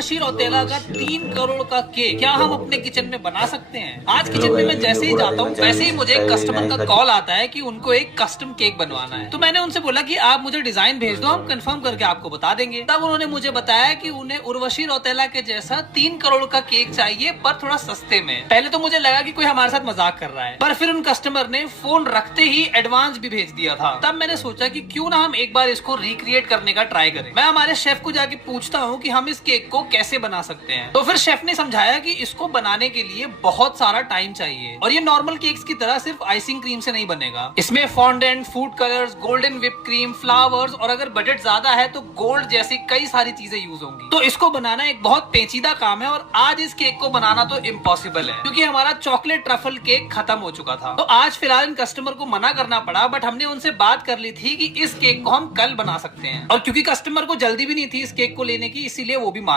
उर्वशी रौतेला का 3 करोड़ का केक क्या हम अपने किचन में बना सकते हैं? आज किचन में मैं जैसे ही जाता हूँ वैसे ही मुझे कस्टमर का कॉल आता है कि उनको एक कस्टम केक बनवाना है। तो मैंने उनसे बोला कि आप मुझे डिजाइन भेज दो, हम कंफर्म करके आपको बता देंगे। तब उन्होंने मुझे बताया कि उन्हें उर्वशी रौतेला के जैसा 3 करोड़ का केक चाहिए, पर थोड़ा सस्ते में। पहले तो मुझे लगा कि कोई हमारे साथ मजाक कर रहा है, पर फिर उन कस्टमर ने फोन रखते ही एडवांस भी भेज दिया था। तब मैंने सोचा कि क्यों ना हम एक बार इसको रिक्रिएट करने का ट्राई करें। मैं हमारे शेफ को जाके पूछता हूँ कि हम इस केक को कैसे बना सकते हैं। तो फिर शेफ ने समझाया कि इसको बनाने के लिए बहुत सारा टाइम चाहिए और ये नॉर्मल केक्स की तरह सिर्फ आइसिंग क्रीम से नहीं बनेगा। इसमें fondant, food colours, golden whip cream, flowers और अगर बजट ज्यादा है तो गोल्ड जैसी कई सारी चीजें यूज होंगी। तो इसको बनाना एक बहुत पेचीदा काम है और आज इस केक को बनाना तो इम्पॉसिबल है क्योंकि हमारा चॉकलेट ट्रफल केक खत्म हो चुका था। तो आज फिलहाल इन कस्टमर को मना करना पड़ा, बट हमने उनसे बात कर ली थी कि इस केक को हम कल बना सकते हैं। और क्योंकि कस्टमर को जल्दी भी नहीं थी इस केक को लेने की, इसीलिए वो भी मान